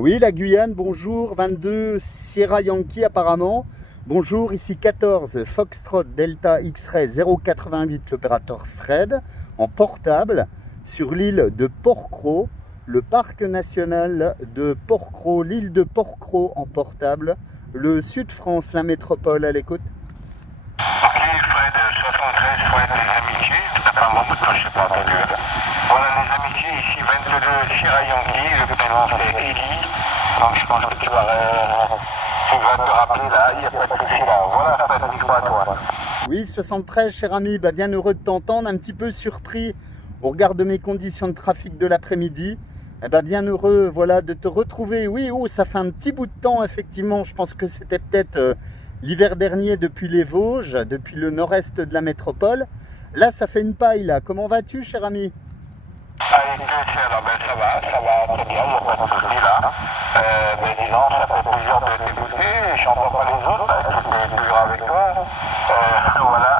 Oui, la Guyane, bonjour, 22 Sierra Yankee apparemment. Bonjour, ici 14 Foxtrot Delta X-Ray 088, l'opérateur Fred, en portable, sur l'île de Port-Cros, le parc national de Port-Cros, l'île de Port-Cros en portable, le Sud-France, la métropole, à l'écoute. Ok, Fred, 73, Fred, les amitiés, ça fait un bon bout de temps, je sais pas entendu. Voilà les amitiés, ici 22 Sierra Yankee, le prénom c'est Eli, donc je pense que tu vas te rappeler là, il n'y a pas de souci là. Voilà Fred, dis-moi à toi. Oui, 73, cher ami, bien heureux de t'entendre, un petit peu surpris au regard de mes conditions de trafic de l'après-midi. Bien heureux voilà, de te retrouver. Oui, oh, ça fait un petit bout de temps, effectivement. Je pense que c'était peut-être l'hiver dernier depuis les Vosges, depuis le nord-est de la métropole. Là, ça fait une paille, là. Comment vas-tu, cher ami? Avec alors ça va très bien, il n'y a pas de souci là. Disons, ça fait plaisir de t'écouter, j'entends pas les autres, qui étaient toujours avec toi. Voilà,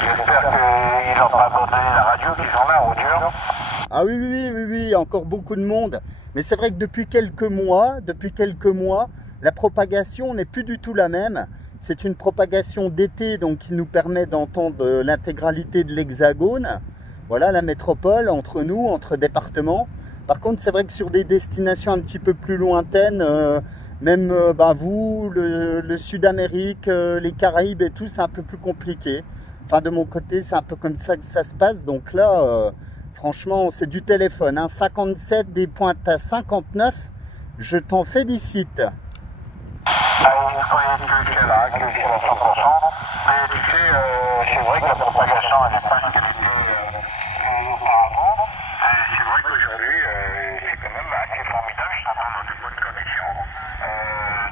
j'espère qu'ils n'ont pas abandonné la radio, qu'ils sont là, Roger. Ah oui, encore beaucoup de monde. Mais c'est vrai que depuis quelques mois, la propagation n'est plus du tout la même. C'est une propagation d'été, donc qui nous permet d'entendre l'intégralité de l'Hexagone. Voilà, la métropole, entre nous, entre départements. Par contre, c'est vrai que sur des destinations un petit peu plus lointaines, même vous, le Sud-Amérique, les Caraïbes et tout, c'est un peu plus compliqué. Enfin, de mon côté, c'est un peu comme ça que ça se passe. Donc là, franchement, c'est du téléphone. Hein. 57 des pointes à 59, je t'en félicite. Je croyais que c'est là, que c'est à 100%. Mais tu sais, c'est vrai que la propagation, elle n'est pas ce qu'elle était auparavant. C'est vrai qu'aujourd'hui, c'est quand même assez formidable. Je t'entends dans de bonnes connexions.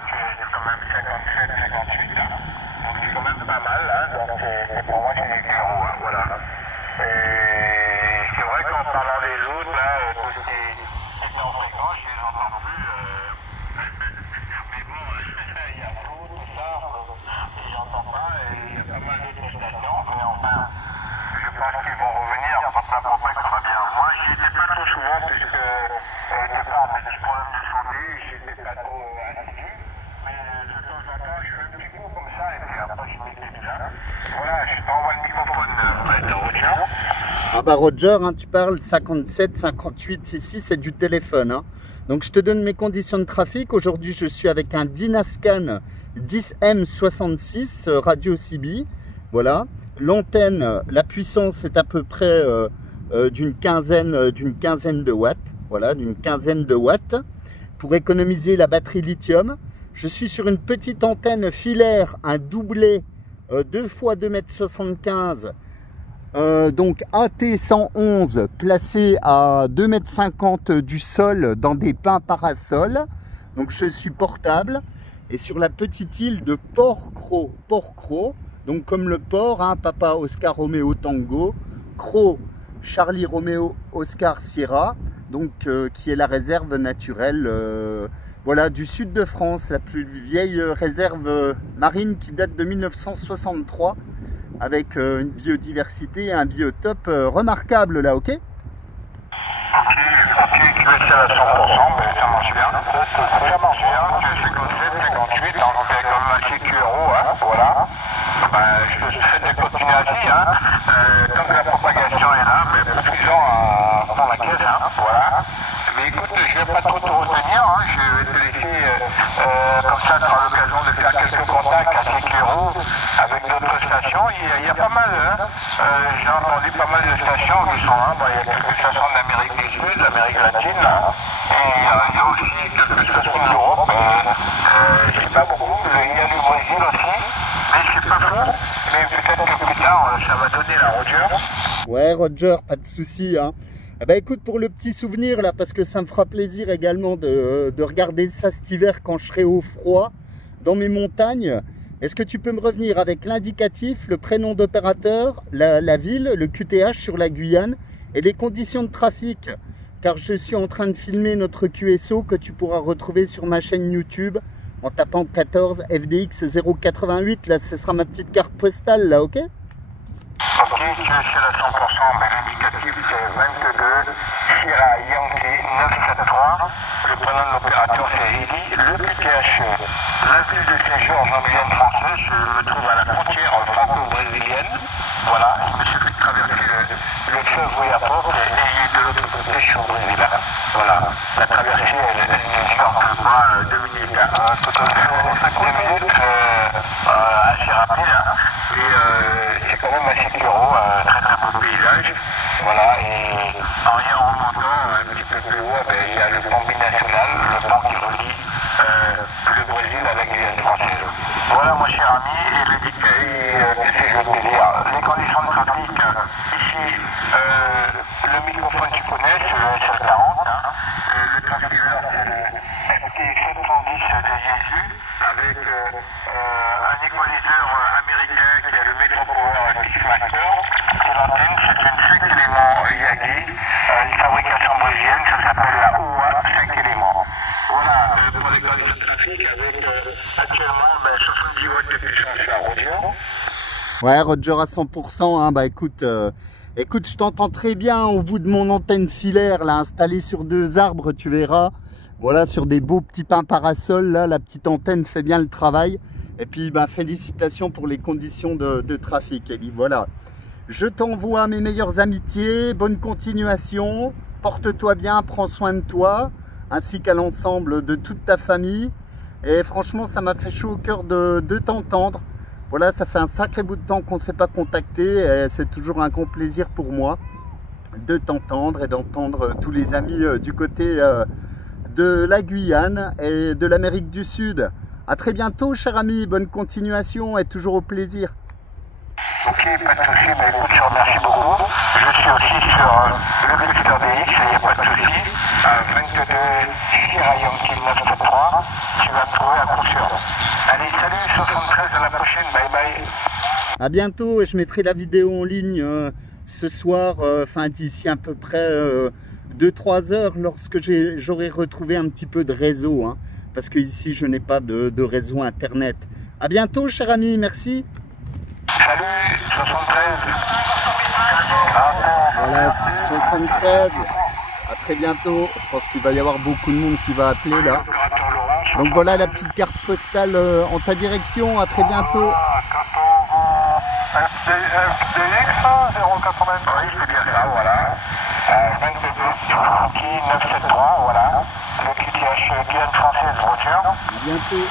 Tu es quand même 57, 58. Hein. Donc c'est quand même pas mal. Hein. Donc pour moi, c'est des numéros. Hein. Voilà. Et c'est vrai qu'en parlant des autres, là, tout ce qui est en fréquence, je les entends plus. Mais bon, il y a tout ça, et j'entends pas, et il y a pas mal d'autres stations, mais enfin, je pense qu'ils vont revenir quand la propagation va bien. Moi, j'y étais pas trop souvent, puisque de par mes petits problèmes de santé, j'étais pas trop assidu, mais de temps en temps, je fais un petit coup comme ça, et puis après, je m'étais bien. Voilà, je t'envoie le microphone de Roger. Ah Roger, hein, tu parles 57, 58, ici c'est du téléphone. Hein. Donc je te donne mes conditions de trafic. Aujourd'hui je suis avec un Dynascan 10M66 radio CB. Voilà. L'antenne, la puissance est à peu près d'une quinzaine de watts. Voilà, d'une quinzaine de watts. Pour économiser la batterie lithium. Je suis sur une petite antenne filaire, un doublé 2 x 2,75 m. Donc AT111 placé à 2,50 m du sol dans des pins parasols. Donc je suis portable et sur la petite île de Port-Cros. Port-Cros, donc comme le port, hein, Papa Oscar Romeo Tango, Cros Charlie Romeo Oscar Sierra, donc qui est la réserve naturelle voilà, du sud de France, la plus vieille réserve marine qui date de 1963. Avec une biodiversité et un biotope remarquable là, ok? Ok, tu es à 100%, mais ça marche bien. Ça marche bien, tu es 57, 58, donc on fait comme un CQRO, hein, voilà. Je te souhaite de continuer ainsi, hein. Tant que la propagation est là, mais profitons à prendre la caisse, hein, voilà. Mais écoute, je ne vais pas trop te retenir, hein. Je vais te laisser, comme ça, tu auras l'occasion de faire quelques contacts à CQRO avec d'autres stations. Il y a pas mal, hein. J'ai entendu pas mal de stations qui sont là. Il y a quelques stations d'Amérique du Sud, d'Amérique latine, là. Et il y a aussi quelques stations d'Europe. C'est pas beaucoup. Il y a le Brésil aussi. Mais c'est pas faux. Mais peut-être que plus tard, ça va donner la Roger. Ouais, Roger, pas de souci, hein. Écoute, pour le petit souvenir là, parce que ça me fera plaisir également de regarder ça cet hiver quand je serai au froid dans mes montagnes. Est-ce que tu peux me revenir avec l'indicatif, le prénom d'opérateur, la ville, le QTH sur la Guyane et les conditions de trafic? Car je suis en train de filmer notre QSO que tu pourras retrouver sur ma chaîne YouTube en tapant 14 FDX 088. Là, ce sera ma petite carte postale là, ok? Ok, tu es sur la 100%, mais l'indicatif c'est 22 Sierra Yankee 973, le prénom de l'opérateur c'est Eli, le QTH, la ville de séjour en Guyane française, je me trouve à la frontière franco-brésilienne. Voilà, il me suffit de traverser le fleuve Oyapock et de l'autre côté je suis au Brésil. Voilà, la traversée elle ne dure pas 2 minutes. Assez rapide et c'est quand même assez clairot, très très beau paysage. Voilà, et en y remontant un petit peu plus haut, il y a le pont binational, le pont qui relie le Brésil à la Guyane française. Voilà mon cher ami, et qu'est-ce que je veux te dire, les conditions de trafic, ici, le microphone tu connais, c'est le SL40, le transceiver c'est le MT710 de Jésus, avec un équaliseur américain qui est le Metro Power Fixmaster. C'est l'antenne, c'est une 5 éléments Yagi, une fabrication brésilienne, ça s'appelle la OA 5 éléments. Voilà, pour les conditions de trafic, avec actuellement 70 watts de puissance à Roger. Ouais, Roger à 100%, hein, bah écoute, je t'entends très bien au bout de mon antenne filaire, là, installée sur 2 arbres, tu verras. Voilà, sur des beaux petits pins parasols, là, la petite antenne fait bien le travail. Et puis, bah, félicitations pour les conditions de trafic, Eli. Voilà. Je t'envoie mes meilleures amitiés, bonne continuation, porte-toi bien, prends soin de toi, ainsi qu'à l'ensemble de toute ta famille. Et franchement, ça m'a fait chaud au cœur de t'entendre. Voilà, ça fait un sacré bout de temps qu'on ne s'est pas contacté et c'est toujours un grand plaisir pour moi de t'entendre et d'entendre tous les amis du côté de la Guyane et de l'Amérique du Sud. À très bientôt, cher ami, bonne continuation et toujours au plaisir. Ok, pas de souci, mais écoute, je te remercie beaucoup. Je suis aussi sur le cluster DX, il n'y a pas de souci. 22 Sierra Yankee 973, tu vas me trouver à coup sûr. Allez, salut, 73, à la prochaine, bye bye. À bientôt, et je mettrai la vidéo en ligne ce soir, enfin d'ici à peu près 2-3 heures, lorsque j'aurai retrouvé un petit peu de réseau, hein, parce que ici je n'ai pas de réseau internet. À bientôt, cher ami, merci. Salut, 73. Voilà, 73. À très bientôt. Je pense qu'il va y avoir beaucoup de monde qui va appeler là. Donc voilà la petite carte postale en ta direction. À très bientôt. FDX 080. Oui, c'est bien ça, voilà. 22 973, voilà. Le QTH Guyane française, Roger. À bientôt.